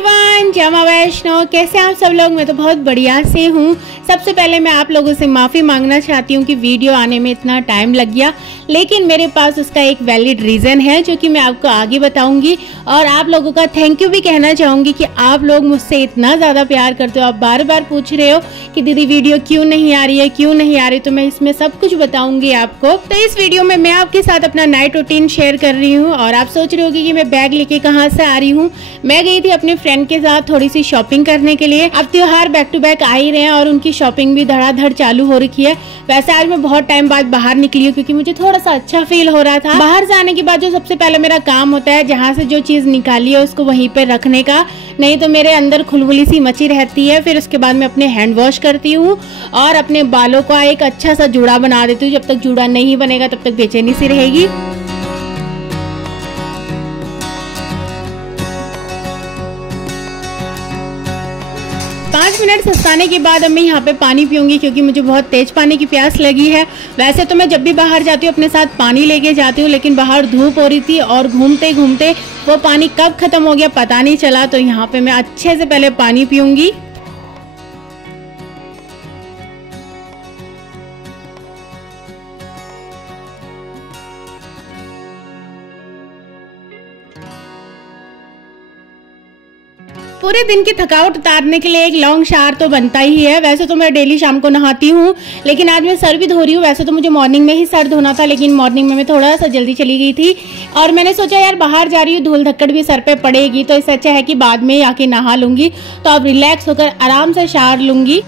Everyone, जय मां वैष्णो। कैसे आप सब लोग? मैं तो बहुत बढ़िया से हूँ। सबसे पहले मैं आप लोगों से माफ़ी मांगना चाहती हूँ कि वीडियो आने में इतना टाइम लग गया, लेकिन मेरे पास उसका एक वैलिड रीज़न है जो कि मैं आपको आगे बताऊंगी। और आप लोगों का थैंक यू भी कहना चाहूँगी कि आप लोग मुझसे इतना ज़्यादा प्यार करते हो। आप बार बार पूछ रहे हो कि दीदी वीडियो क्यों नहीं आ रही है, क्यों नहीं आ रही, तो मैं इसमें सब कुछ बताऊंगी आपको। तो इस वीडियो में मैं आपके साथ अपना नाइट रूटीन शेयर कर रही हूँ। और आप सोच रहे होगी कि मैं बैग लेके कहाँ से आ रही हूँ। मैं गई थी अपने फ्रेंड के साथ थोड़ी सी शॉपिंग करने के लिए। अब त्योहार बैक टू बैक आ ही रहे हैं और उनकी शॉपिंग भी धड़ाधड़ चालू हो रखी है। वैसे आज मैं बहुत टाइम बाद बाहर निकली हूँ क्योंकि मुझे थोड़ा सा अच्छा फील हो रहा था। बाहर जाने के बाद जो सबसे पहले मेरा काम होता है, जहाँ से जो चीज निकाली है उसको वहीं पे रखने का, नहीं तो मेरे अंदर खुलबुली सी मची रहती है। फिर उसके बाद मैं अपने हैंड वॉश करती हूँ और अपने बालों का एक अच्छा सा जूड़ा बना देती हूँ। जब तक जूड़ा नहीं बनेगा तब तक बेचैनी सी रहेगी। 5 मिनट सस्ताने के बाद अब मैं यहाँ पे पानी पीऊंगी क्योंकि मुझे बहुत तेज पानी की प्यास लगी है। वैसे तो मैं जब भी बाहर जाती हूँ अपने साथ पानी लेके जाती हूँ, लेकिन बाहर धूप हो रही थी और घूमते घूमते वो पानी कब खत्म हो गया पता नहीं चला। तो यहाँ पे मैं अच्छे से पहले पानी पीऊंगी। पूरे दिन की थकावट उतारने के लिए एक लॉन्ग शावर तो बनता ही है। वैसे तो मैं डेली शाम को नहाती हूँ, लेकिन आज मैं सर भी धो रही हूँ। वैसे तो मुझे मॉर्निंग में ही सर धोना था, लेकिन मॉर्निंग में मैं थोड़ा सा जल्दी चली गई थी और मैंने सोचा यार बाहर जा रही हूँ, धूल धक्कड़ भी सर पे पड़ेगी, तो इससे अच्छा है कि बाद में आके नहा लूंगी। तो अब रिलैक्स होकर आराम से शावर लूंगी।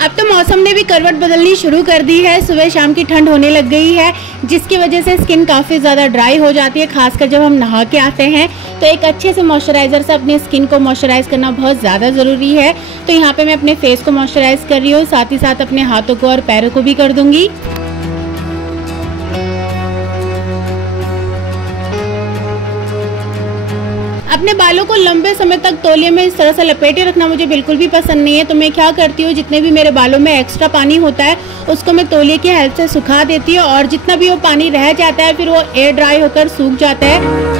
अब तो मौसम ने भी करवट बदलनी शुरू कर दी है। सुबह शाम की ठंड होने लग गई है, जिसकी वजह से स्किन काफ़ी ज़्यादा ड्राई हो जाती है, खासकर जब हम नहा के आते हैं। तो एक अच्छे से मॉइस्चराइज़र से अपने स्किन को मॉइस्चराइज करना बहुत ज़्यादा ज़रूरी है। तो यहाँ पे मैं अपने फेस को मॉइस्चराइज कर रही हूँ, साथ ही साथ अपने हाथों को और पैरों को भी कर दूंगी। अपने बालों को लंबे समय तक तौलिए में इस तरह से लपेटे रखना मुझे बिल्कुल भी पसंद नहीं है। तो मैं क्या करती हूँ, जितने भी मेरे बालों में एक्स्ट्रा पानी होता है उसको मैं तौलिए की हेल्प से सुखा देती हूँ, और जितना भी वो पानी रह जाता है फिर वो एयर ड्राई होकर सूख जाता है।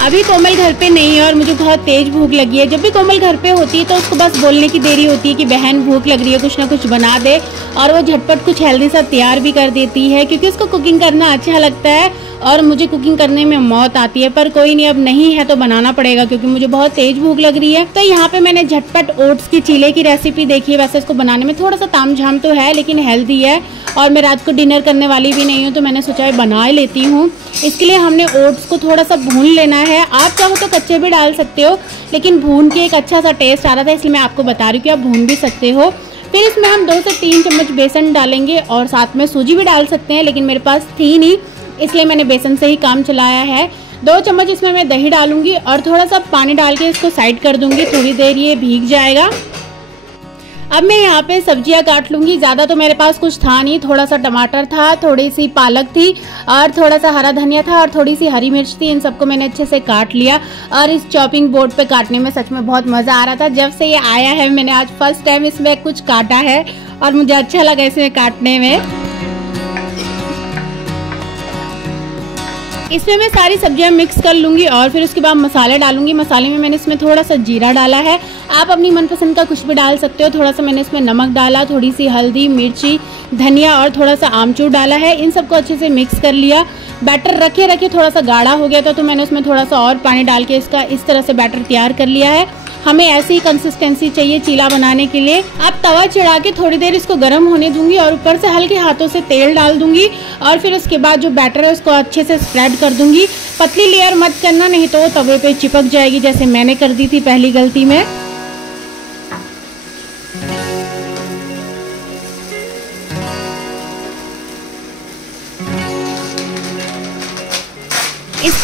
अभी कोमल घर पे नहीं है और मुझे बहुत तेज भूख लगी है। जब भी कोमल घर पे होती है तो उसको बस बोलने की देरी होती है कि बहन भूख लग रही है, कुछ ना कुछ बना दे, और वो झटपट कुछ हेल्दी सा तैयार भी कर देती है क्योंकि उसको कुकिंग करना अच्छा लगता है और मुझे कुकिंग करने में मौत आती है। पर कोई नहीं, अब नहीं है तो बनाना पड़ेगा क्योंकि मुझे बहुत तेज भूख लग रही है। तो यहाँ पे मैंने झटपट ओट्स की चीले की रेसिपी देखी है। वैसे इसको बनाने में थोड़ा सा तामझाम तो है, लेकिन हेल्दी है और मैं रात को डिनर करने वाली भी नहीं हूँ, तो मैंने सोचा बना लेती हूँ। इसके लिए हमने ओट्स को थोड़ा सा भून लेना है। आप चाहो तो कच्चे भी डाल सकते हो, लेकिन भून के एक अच्छा सा टेस्ट आ रहा था, इसलिए मैं आपको बता रही हूँ कि आप भून भी सकते हो। फिर इसमें हम 2 से 3 चम्मच बेसन डालेंगे और साथ में सूजी भी डाल सकते हैं, लेकिन मेरे पास थी नहीं इसलिए मैंने बेसन से ही काम चलाया है। 2 चम्मच इसमें मैं दही डालूंगी और थोड़ा सा पानी डाल के इसको साइड कर दूंगी। थोड़ी देर ये भीग जाएगा। अब मैं यहाँ पे सब्जियां काट लूंगी। ज़्यादा तो मेरे पास कुछ था नहीं, थोड़ा सा टमाटर था, थोड़ी सी पालक थी और थोड़ा सा हरा धनिया था और थोड़ी सी हरी मिर्च थी। इन सबको मैंने अच्छे से काट लिया और इस चॉपिंग बोर्ड पे काटने में सच में बहुत मज़ा आ रहा था। जब से ये आया है मैंने आज फर्स्ट टाइम इसमें कुछ काटा है और मुझे अच्छा लगा इसमें काटने में। इसमें मैं सारी सब्जियां मिक्स कर लूँगी और फिर उसके बाद मसाले डालूंगी। मसाले में मैंने इसमें थोड़ा सा जीरा डाला है, आप अपनी मनपसंद का कुछ भी डाल सकते हो। थोड़ा सा मैंने इसमें नमक डाला, थोड़ी सी हल्दी, मिर्ची, धनिया और थोड़ा सा आमचूर डाला है। इन सबको अच्छे से मिक्स कर लिया। बैटर रखे रखे थोड़ा सा गाढ़ा हो गया था, तो मैंने उसमें थोड़ा सा और पानी डाल के इसका इस तरह से बैटर तैयार कर लिया है। हमें ऐसी कंसिस्टेंसी चाहिए चीला बनाने के लिए। अब तवा चढ़ा के थोड़ी देर इसको गर्म होने दूंगी और ऊपर से हल्के हाथों से तेल डाल दूंगी और फिर उसके बाद जो बैटर है उसको अच्छे से स्प्रेड कर दूंगी। पतली लेयर मत करना, नहीं तो तवे पे चिपक जाएगी, जैसे मैंने कर दी थी पहली गलती में।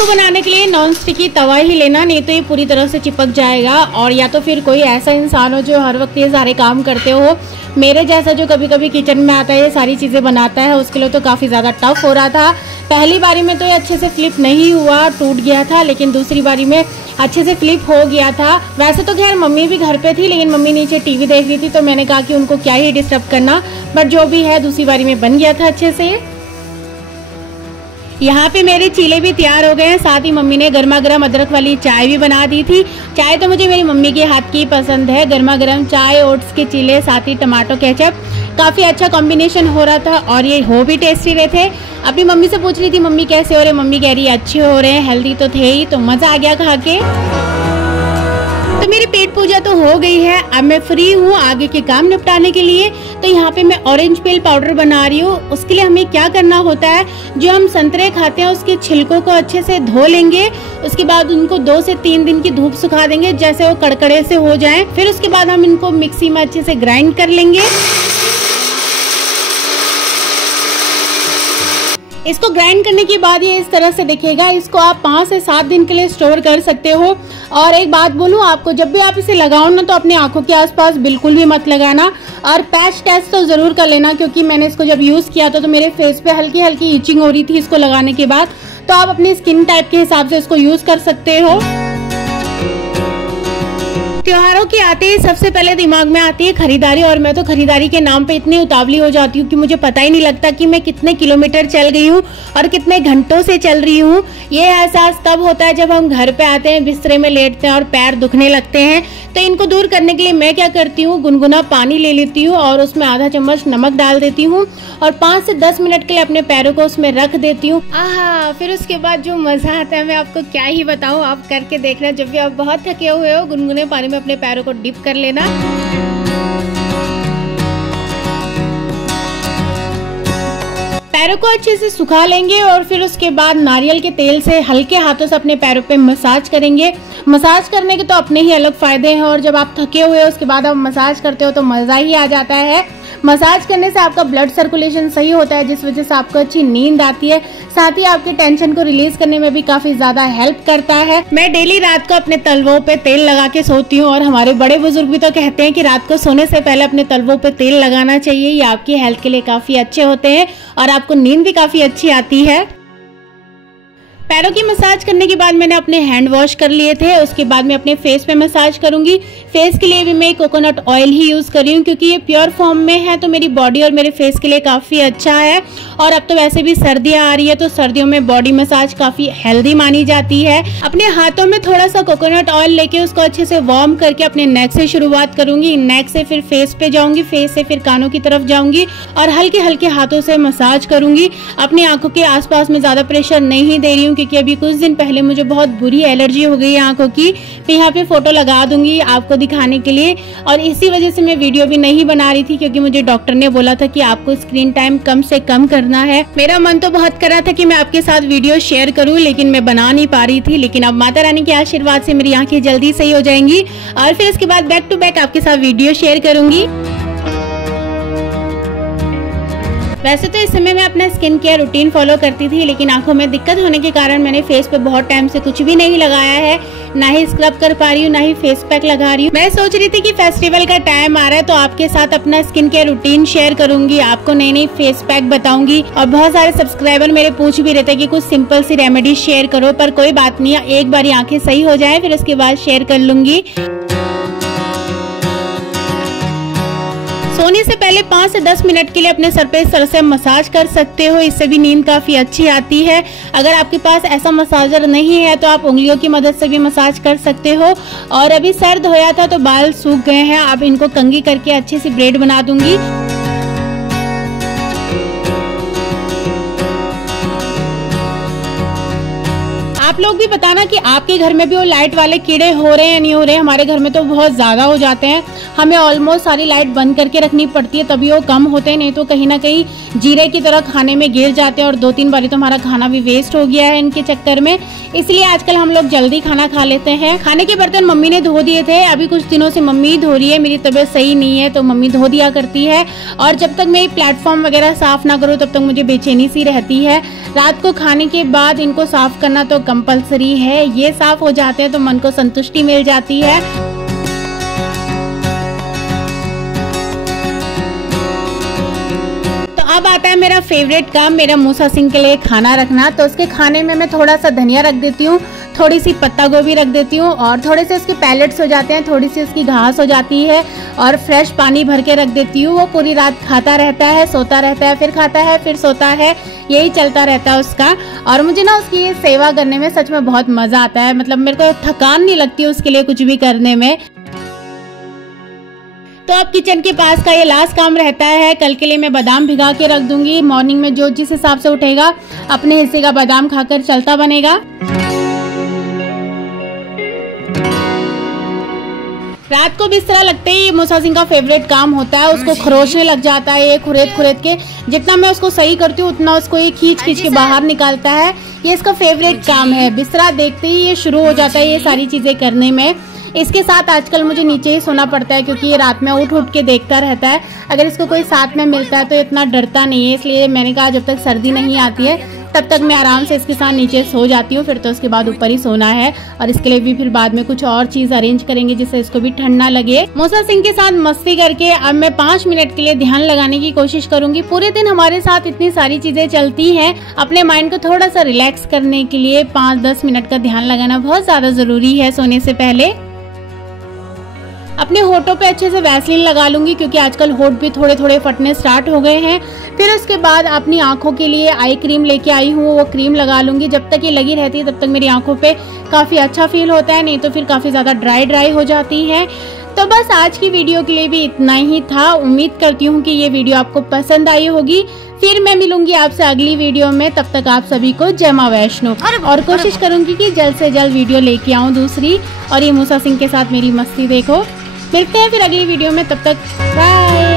इसको बनाने के लिए नॉन स्टिकी तवा ही लेना, नहीं तो ये पूरी तरह से चिपक जाएगा। और या तो फिर कोई ऐसा इंसान हो जो हर वक्त ये सारे काम करते हो, मेरे जैसा जो कभी कभी किचन में आता है ये सारी चीज़ें बनाता है, उसके लिए तो काफ़ी ज़्यादा टफ हो रहा था। पहली बारी में तो ये अच्छे से फ्लिप नहीं हुआ, टूट गया था, लेकिन दूसरी बारी में अच्छे से फ्लिप हो गया था। वैसे तो खैर मम्मी भी घर पे थी, लेकिन मम्मी नीचे टीवी देख रही थी, तो मैंने कहा कि उनको क्या ही डिस्टर्ब करना, बट जो भी है दूसरी बारी में बन गया था अच्छे से। यहाँ पे मेरे चीले भी तैयार हो गए हैं, साथ ही मम्मी ने गर्मा गर्म अदरक वाली चाय भी बना दी थी। चाय तो मुझे मेरी मम्मी के हाथ की पसंद है, गर्मा गर्म चाय, ओट्स के चीले, साथ ही टमाटो केचप, काफ़ी अच्छा कॉम्बिनेशन हो रहा था और ये हो भी टेस्टी रहे थे। अपनी मम्मी से पूछ रही थी मम्मी कैसे हो रहे, मम्मी कह रही अच्छे हो रहे हैं, हेल्दी तो थे ही, तो मज़ा आ गया खा के। तो मेरी पेट पूजा तो हो गई है, अब मैं फ्री हूँ आगे के काम निपटाने के लिए। तो यहाँ पे मैं ऑरेंज पील पाउडर बना रही हूँ। उसके लिए हमें क्या करना होता है, जो हम संतरे खाते हैं उसके छिलकों को अच्छे से धो लेंगे, उसके बाद उनको 2 से 3 दिन की धूप सुखा देंगे जैसे वो कड़कड़े से हो जाएं। फिर उसके बाद हम इनको मिक्सी में अच्छे से ग्राइंड कर लेंगे। इसको ग्राइंड करने के बाद ये इस तरह से दिखेगा। इसको आप 5 से 7 दिन के लिए स्टोर कर सकते हो। और एक बात बोलूँ आपको, जब भी आप इसे लगाओ ना तो अपनी आंखों के आसपास बिल्कुल भी मत लगाना, और पैच टेस्ट तो ज़रूर कर लेना, क्योंकि मैंने इसको जब यूज़ किया था तो मेरे फेस पे हल्की हल्की इचिंग हो रही थी इसको लगाने के बाद। तो आप अपने स्किन टाइप के हिसाब से इसको यूज़ कर सकते हो। त्योहारों के आते ही सबसे पहले दिमाग में आती है खरीदारी, और मैं तो खरीदारी के नाम पे इतनी उतावली हो जाती हूँ कि मुझे पता ही नहीं लगता कि मैं कितने किलोमीटर चल गई हूँ और कितने घंटों से चल रही हूँ। ये एहसास तब होता है जब हम घर पे आते हैं, बिस्तरे में लेटते हैं और पैर दुखने लगते हैं। तो इनको दूर करने के लिए मैं क्या करती हूँ, गुनगुना पानी ले लेती हूँ और उसमें आधा चम्मच नमक डाल देती हूँ और 5 से 10 मिनट के लिए अपने पैरों को उसमें रख देती हूँ। आहा, फिर उसके बाद जो मज़ा आता है मैं आपको क्या ही बताऊँ, आप करके देखना। जब भी आप बहुत थके हुए हो, गुनगुने पानी में अपने पैरों को डिप कर लेना। पैरों को अच्छे से सुखा लेंगे और फिर उसके बाद नारियल के तेल से हल्के हाथों से अपने पैरों पे मसाज करेंगे। मसाज करने के तो अपने ही अलग फायदे हैं, और जब आप थके हुए हो उसके बाद आप मसाज करते हो तो मज़ा ही आ जाता है। मसाज करने से आपका ब्लड सर्कुलेशन सही होता है, जिस वजह से आपको अच्छी नींद आती है, साथ ही आपके टेंशन को रिलीज करने में भी काफी ज्यादा हेल्प करता है। मैं डेली रात को अपने तलवों पे तेल लगा के सोती हूँ, और हमारे बड़े बुजुर्ग भी तो कहते हैं कि रात को सोने से पहले अपने तलवों पे तेल लगाना चाहिए। ये आपकी हेल्थ के लिए काफी अच्छे होते हैं और आपको नींद भी काफी अच्छी आती है। पैरों की मसाज करने के बाद मैंने अपने हैंड वॉश कर लिए थे। उसके बाद मैं अपने फेस पे मसाज करूंगी। फेस के लिए भी मैं कोकोनट ऑयल ही यूज कर रही हूँ, क्योंकि ये प्योर फॉर्म में है तो मेरी बॉडी और मेरे फेस के लिए काफी अच्छा है। और अब तो वैसे भी सर्दियाँ आ रही है, तो सर्दियों में बॉडी मसाज काफी हेल्दी मानी जाती है। अपने हाथों में थोड़ा सा कोकोनट ऑयल लेके उसको अच्छे से वार्म करके अपने नेक से शुरुआत करूंगी। नेक से फिर फेस पे जाऊंगी, फेस से फिर कानों की तरफ जाऊंगी और हल्के हल्के हाथों से मसाज करूंगी। अपनी आंखों के आसपास में ज्यादा प्रेशर नहीं दे रही हूँ, क्योंकि अभी कुछ दिन पहले मुझे बहुत बुरी एलर्जी हो गई है आंखों की। मैं यहाँ पे फोटो लगा दूंगी आपको दिखाने के लिए, और इसी वजह से मैं वीडियो भी नहीं बना रही थी, क्योंकि मुझे डॉक्टर ने बोला था कि आपको स्क्रीन टाइम कम से कम करना है। मेरा मन तो बहुत कर रहा था कि मैं आपके साथ वीडियो शेयर करूं, लेकिन मैं बना नहीं पा रही थी। लेकिन अब माता रानी के आशीर्वाद से मेरी आंखें जल्दी सही हो जाएंगी और फिर इसके बाद बैक टू बैक आपके साथ वीडियो शेयर करूंगी। वैसे तो इस समय मैं अपना स्किन केयर रूटीन फॉलो करती थी, लेकिन आंखों में दिक्कत होने के कारण मैंने फेस पे बहुत टाइम से कुछ भी नहीं लगाया है, ना ही स्क्रब कर पा रही हूँ, ना ही फेस पैक लगा रही हूँ। मैं सोच रही थी कि फेस्टिवल का टाइम आ रहा है तो आपके साथ अपना स्किन केयर रूटीन शेयर करूंगी, आपको नई नई फेस पैक बताऊंगी। और बहुत सारे सब्सक्राइबर मेरे पूछ भी रहे थे कि कुछ सिंपल सी रेमेडी शेयर करो, पर कोई बात नहीं, एक बार आंखें सही हो जाए फिर उसके बाद शेयर कर लूंगी। सोने से पहले 5 से 10 मिनट के लिए अपने सर पे इस तरह से मसाज कर सकते हो, इससे भी नींद काफी अच्छी आती है। अगर आपके पास ऐसा मसाजर नहीं है तो आप उंगलियों की मदद से भी मसाज कर सकते हो। और अभी सर धोया था तो बाल सूख गए हैं, अब इनको कंघी करके अच्छे से ब्रेड बना दूंगी। आप लोग भी बताना कि आपके घर में भी वो लाइट वाले कीड़े हो रहे हैं या नहीं हो रहे। हमारे घर में तो बहुत ज्यादा हो जाते हैं, हमें ऑलमोस्ट सारी लाइट बंद करके रखनी पड़ती है तभी वो कम होते हैं, नहीं तो कहीं ना कहीं जीरे की तरह खाने में गिर जाते हैं। और 2-3 बारी तो हमारा खाना भी वेस्ट हो गया है इनके चक्कर में, इसलिए आजकल हम लोग जल्दी खाना खा लेते हैं। खाने के बर्तन मम्मी ने धो दिए थे, अभी कुछ दिनों से मम्मी धो रही है। मेरी तबीयत सही नहीं है तो मम्मी धो दिया करती है, और जब तक मैं प्लेटफॉर्म वगैरह साफ ना करूँ तब तक मुझे बेचैनी सी रहती है। रात को खाने के बाद इनको साफ करना तो कंपलसरी है, ये साफ हो जाते हैं तो मन को संतुष्टि मिल जाती है। अब आता है मेरा फेवरेट काम, मेरा मूसा सिंह के लिए खाना रखना। तो उसके खाने में मैं थोड़ा सा धनिया रख देती हूँ, थोड़ी सी पत्ता गोभी रख देती हूँ और थोड़े से उसके पैलेट्स हो जाते हैं, थोड़ी सी उसकी घास हो जाती है और फ्रेश पानी भर के रख देती हूँ। वो पूरी रात खाता रहता है, सोता रहता है, फिर खाता है, फिर सोता है, यही चलता रहता है उसका। और मुझे ना उसकी ये सेवा करने में सच में बहुत मज़ा आता है, मतलब मेरे को थकान नहीं लगती उसके लिए कुछ भी करने में। तो अब किचन के पास का ये लास्ट काम रहता है। कल के लिए मैं बादाम भिगा के रख दूंगी। मॉर्निंग में जो जिस हिसाब से उठेगा अपने हिस्से का बादाम खाकर चलता बनेगा। रात को बिस्तरा लगते ही मूसा सिंह का फेवरेट काम होता है, उसको खरोचने लग जाता है। ये खुरेद के जितना मैं उसको सही करती हूँ उतना उसको ये खींच के बाहर निकालता है। ये इसका फेवरेट काम है। बिस्तरा देखते ही ये शुरू हो जाता है ये सारी चीजें करने में। इसके साथ आजकल मुझे नीचे ही सोना पड़ता है क्योंकि ये रात में उठ के देखता रहता है। अगर इसको कोई साथ में मिलता है तो इतना डरता नहीं है, इसलिए मैंने कहा जब तक सर्दी नहीं आती है तब तक मैं आराम से इसके साथ नीचे सो जाती हूँ। फिर तो उसके बाद ऊपर ही सोना है और इसके लिए भी फिर बाद में कुछ और चीज अरेंज करेंगे जिससे इसको भी ठंड ना लगे। मूसा सिंह के साथ मस्ती करके अब मैं 5 मिनट के लिए ध्यान लगाने की कोशिश करूंगी। पूरे दिन हमारे साथ इतनी सारी चीजें चलती हैं, अपने माइंड को थोड़ा सा रिलैक्स करने के लिए 5-10 मिनट का ध्यान लगाना बहुत ज्यादा जरूरी है सोने से पहले। अपने होठों पे अच्छे से वैसलीन लगा लूंगी क्योंकि आजकल होठ भी थोड़े थोड़े फटने स्टार्ट हो गए हैं। फिर उसके बाद अपनी आंखों के लिए आई क्रीम लेके आई हूँ, वो क्रीम लगा लूंगी। जब तक ये लगी रहती है तब तक मेरी आंखों पे काफ़ी अच्छा फील होता है, नहीं तो फिर काफ़ी ज़्यादा ड्राई हो जाती है। तो बस आज की वीडियो के लिए भी इतना ही था। उम्मीद करती हूँ कि ये वीडियो आपको पसंद आई होगी। फिर मैं मिलूंगी आपसे अगली वीडियो में, तब तक आप सभी को जय मां वैष्णो। और कोशिश करूंगी कि जल्द से जल्द वीडियो लेके आऊँ दूसरी। और ये मूसा सिंह के साथ मेरी मस्ती देखो। मिलते हैं फिर अगली वीडियो में, तब तक बाय।